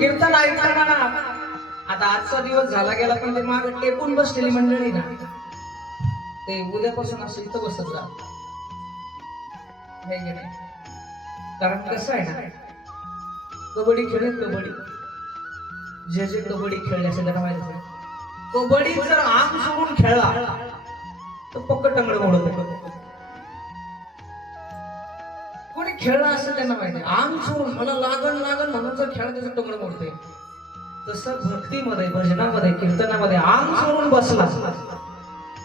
कीर्तन ऐकताना आता आजचा दिवस झाला गेला पण ते मागे टेकून बसलेली मंडळी ना ते उद्यापासून असं इथं बसत राहत हे की नाही. कारण कसं आहे ना कबड्डी खेळत कबड्डी जे जे कबड्डी खेळले असे त्यांना माहिती आहे. कबड्डी जर आंग सोडून खेळला तर पक्क टंगड मोडत. कोणी खेळला असं त्यांना माहिती आहे. आंग सोडून मला लागण लागण म्हणून जर खेळ त्याचं टंगड मोडते. तसं भक्तीमध्ये भजनामध्ये कीर्तनामध्ये आंग सोडून बसला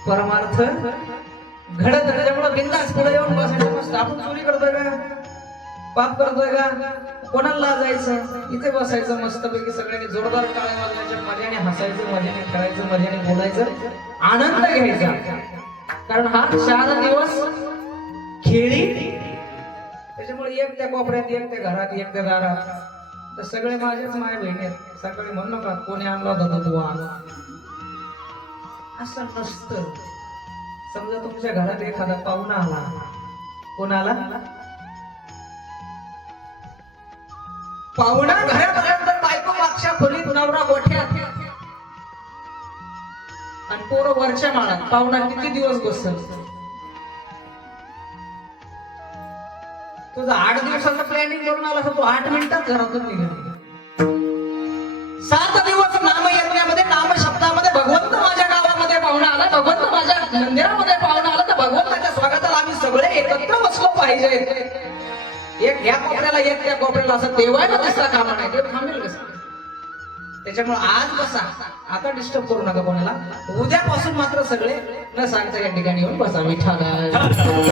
परमार्थ घडत. त्याच्यामुळे बिंदास पुढे येऊन बसायचं मस्त. आपण चोरी करतोय का पाप करतोय का कोणाला जायचं इथे बसायचं मस्तपैकी सगळ्यांनी जोरदार टाळ्या वाजवायच्या मजाने हसायचं मजाने खेळायचं मजाने बोलायचं आनंद घ्यायचा. कारण हा 4 दिवस खेळी. त्याच्यामुळे एक त्या कोपऱ्यात एक त्या घरात एक त्या दारात तर सगळे माझेच माय बहिणी आहेत. सकाळी म्हणू नका कोणी आणला होता तू आला असं नसतं. समजा तुमच्या घरात एखादा पाहुणा आला. कोण आला पाहुणा घरापर्यंत बायको मागच्या खोलीत नवरा गोठ्यात आणि पोरं वरच्या माळात. पाहुणा किती दिवस बसल. तुझा 8 दिवसाचं प्लॅनिंग करून आला तो 8 मिनिटात घरातून निघाला. 7 दिवस नाम यज्ञामध्ये नाम शब्दामध्ये भगवंत माझ्या गावामध्ये पाहुणा आला. भगवंत माझ्या मंदिरामध्ये पाहुणा आला तर भगवंताच्या स्वागताला आम्ही सगळे एकत्र बसलो पाहिजे. एक ह्या कोपऱ्याला एक त्या कोपऱ्याला असं देवायला दिसता कामा नाही. देव थांबेल कसं. त्याच्यामुळे आज बसा आता डिस्टर्ब करू नका कोणाला. उद्यापासून मात्र सगळे न सांगता या ठिकाणी येऊन बसा. विठाला